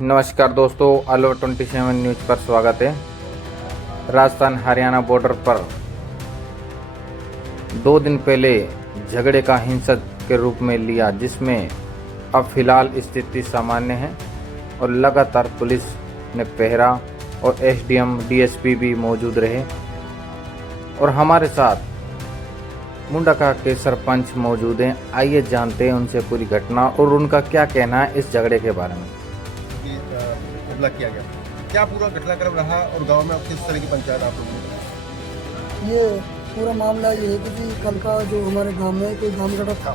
नमस्कार दोस्तों, आलो 27 न्यूज पर स्वागत है। राजस्थान हरियाणा बॉर्डर पर 2 दिन पहले झगड़े का हिंसक के रूप में लिया, जिसमें अब फिलहाल स्थिति सामान्य है और लगातार पुलिस ने पहरा और एसडीएम डीएसपी भी मौजूद रहे। और हमारे साथ मुंडाका के सरपंच मौजूद हैं। आइए जानते हैं उनसे पूरी घटना और उनका क्या कहना है इस झगड़े के बारे में। हमला किया गया, क्या पूरा घटनाक्रम रहा और गांव में किस तरह की पंचायत आप लोगों ने? ये पूरा मामला ये है कि जी कल का जो हमारे गांव में कोई गांव घटा था,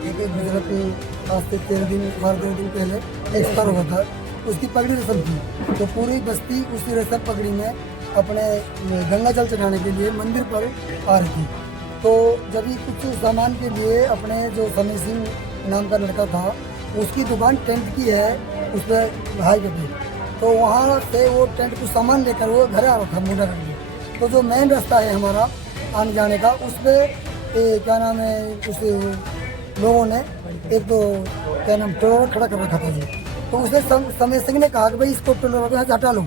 एक गुजरात में आज से 13 दिन 12 दिन पहले एक्सपायर हुआ था। उसकी पगड़ी रस्म थी, तो पूरी बस्ती उसी रस्म पगड़ी में अपने गंगा जल चढ़ाने के लिए मंदिर पर आ रही थी। तो जब भी कुछ सामान के लिए अपने जो सनी सिंह नाम का लड़का था, उसकी दुकान टेंट की है, उस पर हाईवे पे, तो वहाँ से वो टेंट कुछ सामान लेकर वो घर आ रहा था मुंडा करके। तो जो मेन रास्ता है हमारा आने जाने का, उस पर क्या नाम है, उस लोगों ने एक तो क्या नाम ट्रोलर खड़ा कर रखा था जी। तो उसने समय सिंह ने कहा कि भाई इसको ट्रोलर को यहाँ से हटा लो।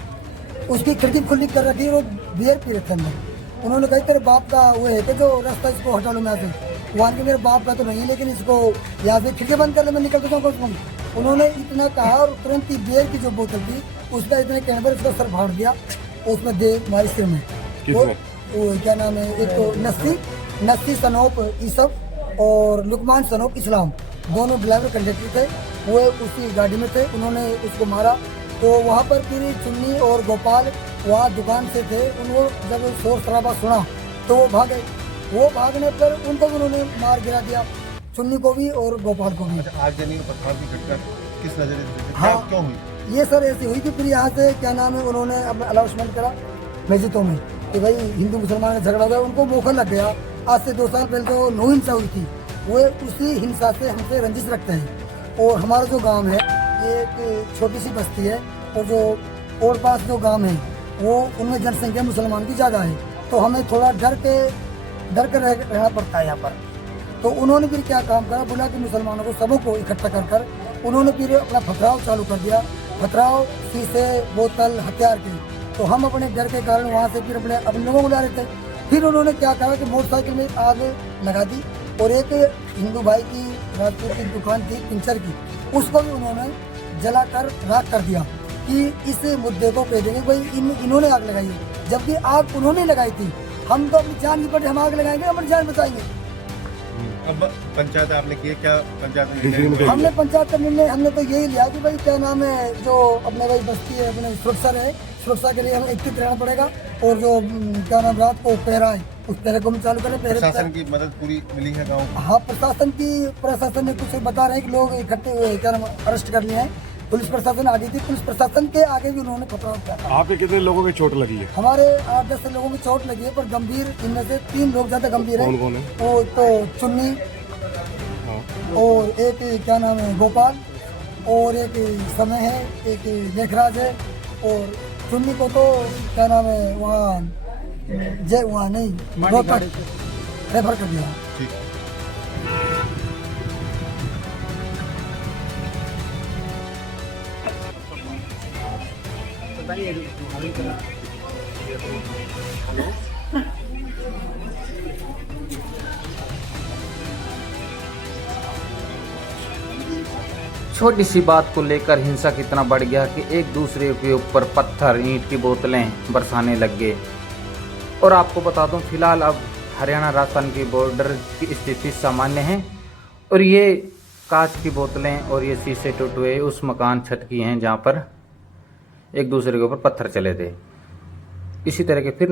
उसकी खिड़की खुली कर रखी, वो बियर पी रहे थे अंदर। उन्होंने कहा तेरे बाप का वो है कि जो रास्ता इसको हटा लो यहाँ से। वहाँ के मेरे बाप का तो नहीं, लेकिन इसको यहाँ से खिड़की बंद कर ले, मैं निकल जाऊँ कम। उन्होंने इतना कहा और तुरंत ही बियर की जो बोतल थी उसका इतने कहने पर उसका सर फाड़ दिया, उसमें दे मारी सिर में। वो क्या नाम है, एक तो नस्सी सनोप ईसफ और लुकमान सनोप इस्लाम, दोनों ड्राइवर कंडक्टर थे, वो उसी गाड़ी में थे। उन्होंने उसको मारा। तो वहाँ पर फिर चुन्नी और गोपाल वहाँ दुकान से थे। उनको जब शोर शराबा सुना तो वो भागे। वो भागने पर उनको भी उन्होंने मार गिरा दिया, चुन्नी को भी और गोपाल को भी। आगजनी और पथराव की घटना किस नजरिए से हाँ, क्यों हुई? ये सर ऐसी हुई कि फिर यहाँ से क्या नाम है, उन्होंने अपना अनाउंसमेंट करा मस्जिदों में कि भाई हिंदू मुसलमान में झगड़ा हुआ। उनको मौका लग गया। आज से 2 साल पहले तो नौ हिंसा हुई थी, वो उसी हिंसा से हमसे रंजिश रखते हैं। और हमारा जो गांव है ये एक छोटी सी बस्ती है, और जो और पास जो गांव है वो उनमें जनसंख्या मुसलमान की ज़्यादा है, तो हमें थोड़ा डर कर रहना पड़ता है यहाँ पर। तो उन्होंने फिर क्या काम करा, बोला कि मुसलमानों को सबों को इकट्ठा कर उन्होंने फिर अपना पथराव चालू कर दिया। पथराव शीशे बोतल हथियार के। तो हम अपने डर के कारण वहाँ से फिर अपने लोगों को ला रहे थे। फिर उन्होंने क्या करा कि मोटरसाइकिल में आग लगा दी, और एक हिंदू भाई की राजपूत की दुकान थी पिंचर की, उसको भी उन्होंने जलाकर राख कर दिया कि इस मुद्दे को कह देंगे भाई इन्होंने आग लगाई है, जबकि आग उन्होंने लगाई थी। हम तो अपनी जान की पड़े हम आग लगाएंगे, अपनी जान बचाएंगे। अब पंचायत आपने की है, क्या पंचायत में हमने पंचायत का निर्णय हमने तो यही लिया कि भाई क्या नाम है, जो अपने भाई बस्ती है अपने सुरक्षा के लिए हमें एकत्रित रहना पड़ेगा। और जो क्या नाम रात को पहरा है, उस पहरे को हम चालू करें। प्रशासन की मदद पूरी मिली है गाँव? हाँ, प्रशासन ने कुछ बता रहे हैं कि लोग इकट्ठे हुए क्या नाम अरेस्ट कर लिए हैं। पुलिस प्रशासन आ गई थी, पुलिस प्रशासन के आगे भी उन्होंने पथराव किया। आपके कितने लोगों की चोट लगी है? हमारे 8-10 लोगों की चोट लगी है, पर गंभीर इनमें से 3 लोग ज्यादा गंभीर है। कौन है? वो तो चुन्नी और एक क्या नाम है गोपाल, और एक समय है, एक लेखराज है। और चुन्नी को तो क्या नाम है वहाँ नहीं रोहतक रेफर कर दिया। ठीक। छोटी सी बात को लेकर हिंसा कितना बढ़ गया कि एक दूसरे के ऊपर पत्थर ईंट की बोतलें बरसाने लग गए। और आपको बता दूं, फिलहाल अब हरियाणा राजस्थान की बॉर्डर की स्थिति सामान्य है। और ये कांच की बोतलें और ये शीशे टूटे हुए उस मकान छत की हैं जहां पर एक दूसरे के ऊपर पत्थर चले थे। इसी तरह के फिर